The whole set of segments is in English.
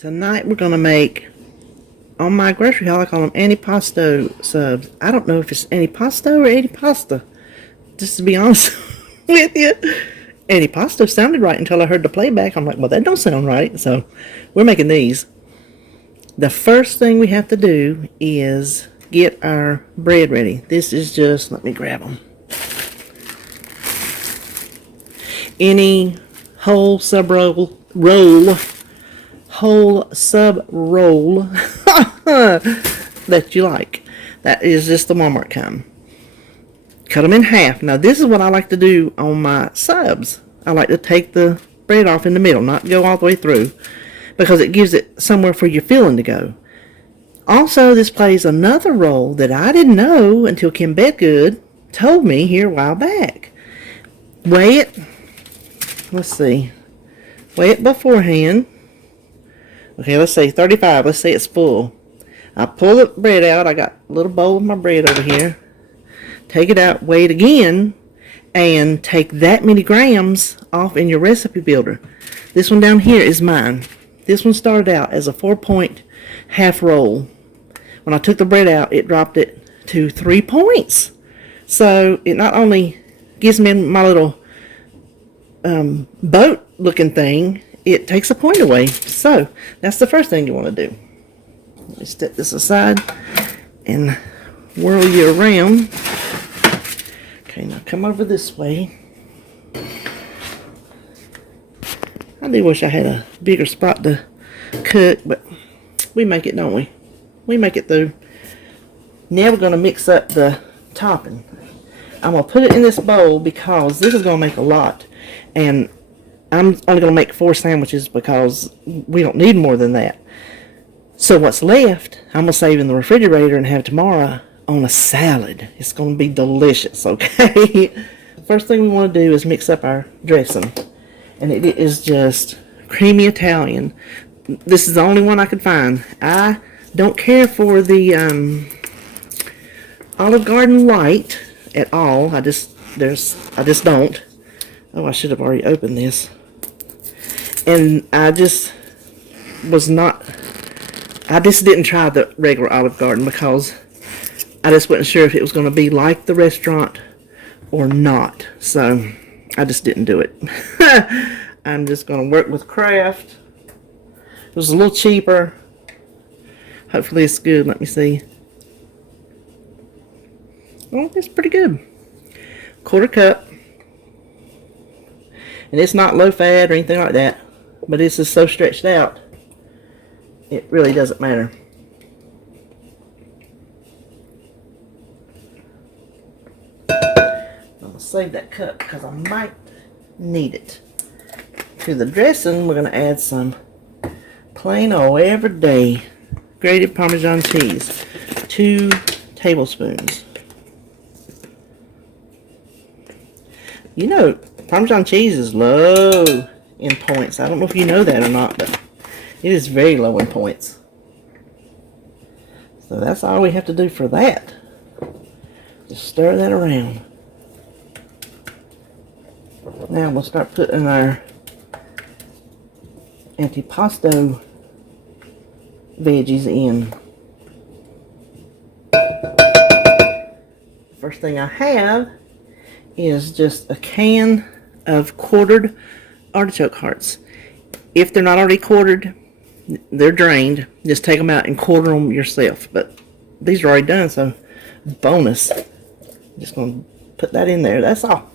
Tonight we're going to make, on my grocery haul, I call them Antipasto Subs. I don't know if it's Antipasto or Antipasta, just to be honest with you. Antipasto sounded right until I heard the playback. I'm like, well, that don't sound right. So we're making these. The first thing we have to do is get our bread ready. This is just, let me grab them. Any whole sub roll that you like. That is just the Walmart kind. Cut them in half. Now this is what I like to do on my subs. I like to take the bread off in the middle, not go all the way through, because it gives it somewhere for your filling to go. Also, this plays another role that I didn't know until Kim Bedgood told me here a while back. Weigh it. Let's see. Weigh it beforehand. Okay, let's say 35. Let's say it's full. I pull the bread out. I got a little bowl of my bread over here. Take it out, weigh it again, and take that many grams off in your recipe builder. This one down here is mine. This one started out as a 4-point half roll. When I took the bread out, it dropped it to 3 points. So it not only gives me my little boat looking thing, it takes a point away. So that's the first thing you want to do. Let me step this aside and whirl you around. Okay, now come over this way. I do wish I had a bigger spot to cook, but we make it, don't we? We make it through. Now we're going to mix up the topping. I'm going to put it in this bowl because this is going to make a lot. And I'm only going to make 4 sandwiches because we don't need more than that. So what's left, I'm going to save in the refrigerator and have tomorrow on a salad. It's going to be delicious, okay? First thing we want to do is mix up our dressing. And it is just creamy Italian. This is the only one I could find. I don't care for the Olive Garden white at all. I just don't. Oh, I should have already opened this. And I just didn't try the regular Olive Garden because I just wasn't sure if it was going to be like the restaurant or not. So I just didn't do it. I'm just going to work with Kraft. It was a little cheaper. Hopefully it's good. Let me see. Oh, it's pretty good. 1/4 cup. And it's not low fat or anything like that. But it's just so stretched out, it really doesn't matter. I'm going to save that cup because I might need it. To the dressing, we're going to add some plain old everyday grated Parmesan cheese. 2 tablespoons. You know, Parmesan cheese is low in points. I don't know if you know that or not, but it is very low in points. So that's all we have to do for that. Just stir that around. Now we'll start putting our antipasto veggies in. First thing I have is just a can of quartered artichoke hearts. If they're not already quartered, they're drained. Just take them out and quarter them yourself. But these are already done, so bonus. Just going to put that in there. That's all.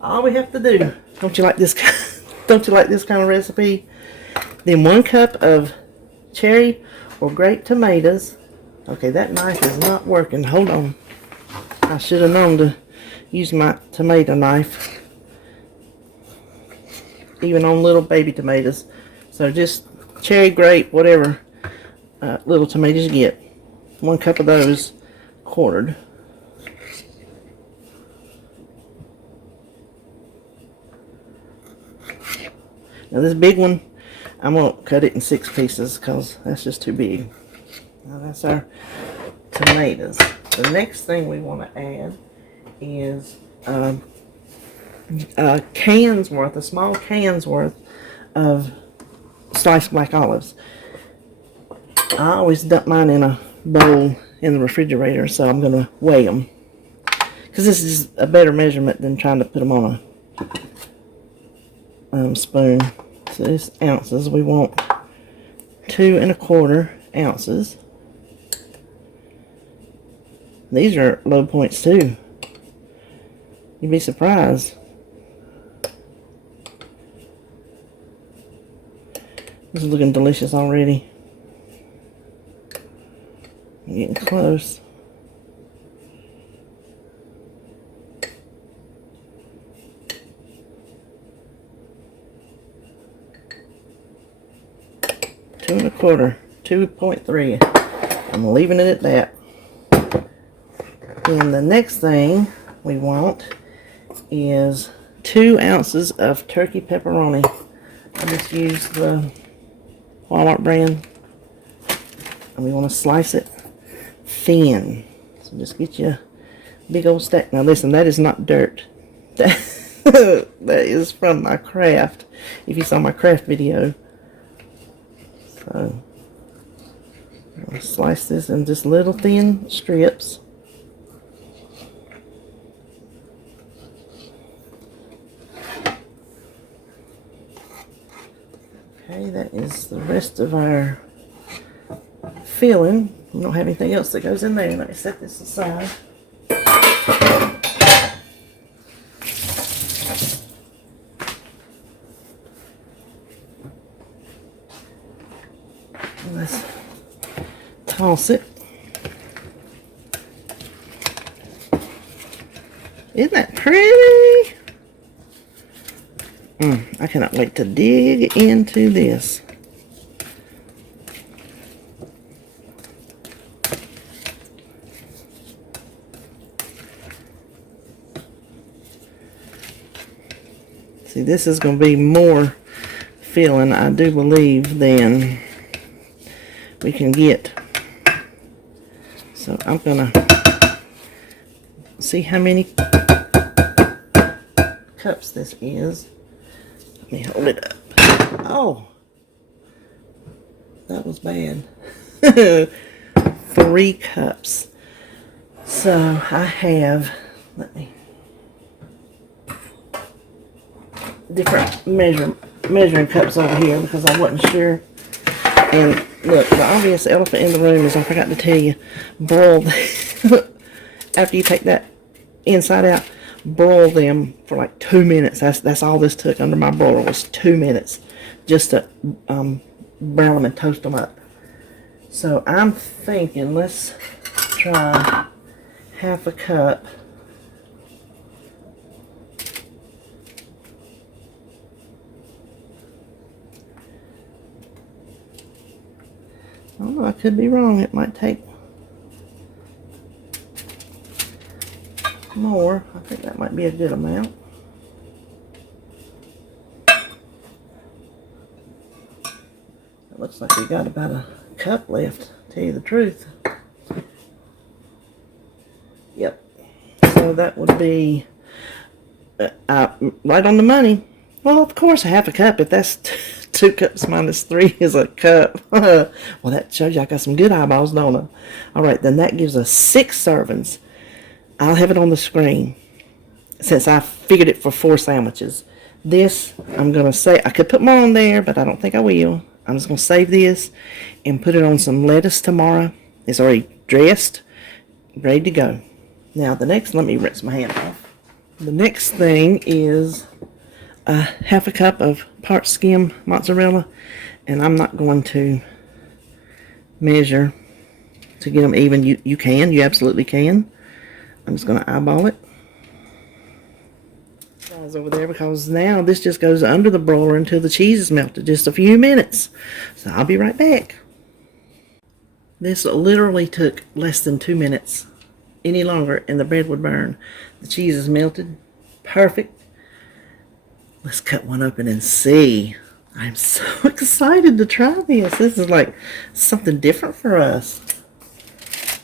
All we have to do. Don't you like this? Don't you like this kind of recipe? Then 1 cup of cherry or grape tomatoes. Okay, that knife is not working. Hold on. I should have known to use my tomato knife. Even on little baby tomatoes. So just cherry, grape, whatever little tomatoes you get. 1 cup of those quartered. Now this big one, I'm going to cut it in 6 pieces because that's just too big. Now that's our tomatoes. The next thing we want to add is a small can's worth of sliced black olives. I always dump mine in a bowl in the refrigerator, so I'm going to weigh them. Because this is a better measurement than trying to put them on a spoon. So this ounces, we want 2 1/4 ounces. These are low points too. You'd be surprised. This is looking delicious already. Getting close. Two and a quarter, 2.3. I'm leaving it at that. And the next thing we want is 2 ounces of turkey pepperoni. I just used the Walmart brand, and we want to slice it thin. So just get you a big old stack. Now listen, that is not dirt. That is from my craft. If you saw my craft video. So I'm going to slice this in just little thin strips. Okay, that is the rest of our filling. We don't have anything else that goes in there. Let me set this aside. Let's toss it. Isn't that pretty? I cannot wait to dig into this. See, this is going to be more filling, I do believe, than we can get. So I'm going to see how many cups this is. Let me hold it up. Oh, that was bad. 3 cups. So I have, different measuring cups over here because I wasn't sure. And look, the obvious elephant in the room is I forgot to tell you, boil after you take that inside out. Broil them for like 2 minutes. That's all this took under my broiler was 2 minutes just to brown them and toast them up. So I'm thinking let's try half a cup. I don't know, I could be wrong. It might take more. I think that might be a good amount. It looks like we got about a cup left, to tell you the truth. Yep. So that would be right on the money. Well, of course, half a cup. If that's 2 cups minus 3 is a cup. Well, that shows you I got some good eyeballs, don't I? All right, then that gives us 6 servings. I'll have it on the screen since I figured it for 4 sandwiches. This, I'm going to say, I could put more on there, but I don't think I will. I'm just going to save this and put it on some lettuce tomorrow. It's already dressed, ready to go. Now, the next, let me rinse my hand off. The next thing is half a cup of part skim mozzarella, and I'm not going to measure to get them even. You can, you absolutely can. I'm just going to eyeball it. Guys over there, because now this just goes under the broiler until the cheese is melted. Just a few minutes. So I'll be right back. This literally took less than 2 minutes. Any longer and the bread would burn. The cheese is melted. Perfect. Let's cut one open and see. I'm so excited to try this. This is like something different for us.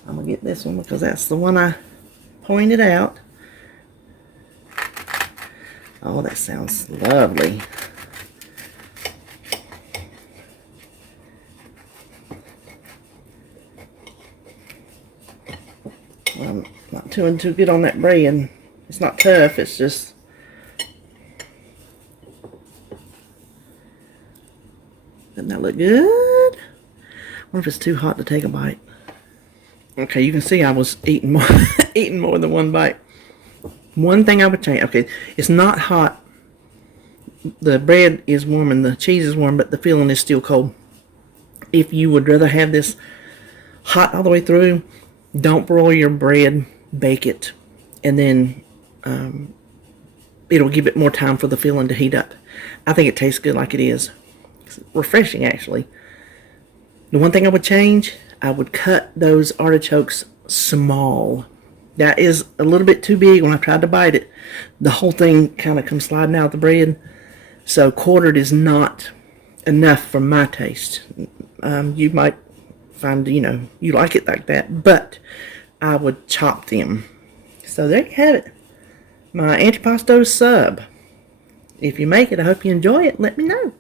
I'm going to get this one because that's the one I pointed out. Oh, that sounds lovely. doing too good on that bread. It's not tough, it's just... Doesn't that look good? I wonder if it's too hot to take a bite. Okay, you can see I was eating more, eating more than one bite. One thing I would change. Okay, it's not hot. The bread is warm and the cheese is warm, but the filling is still cold. If you would rather have this hot all the way through, don't broil your bread, bake it, and then it'll give it more time for the filling to heat up. I think it tastes good like it is. It's refreshing, actually. The one thing I would change, I would cut those artichokes small. That is a little bit too big. When I tried to bite it, the whole thing kind of comes sliding out of the bread. So quartered is not enough for my taste. You might find, you like it like that, but I would chop them. So there you have it. My Antipasto sub. If you make it, I hope you enjoy it. Let me know.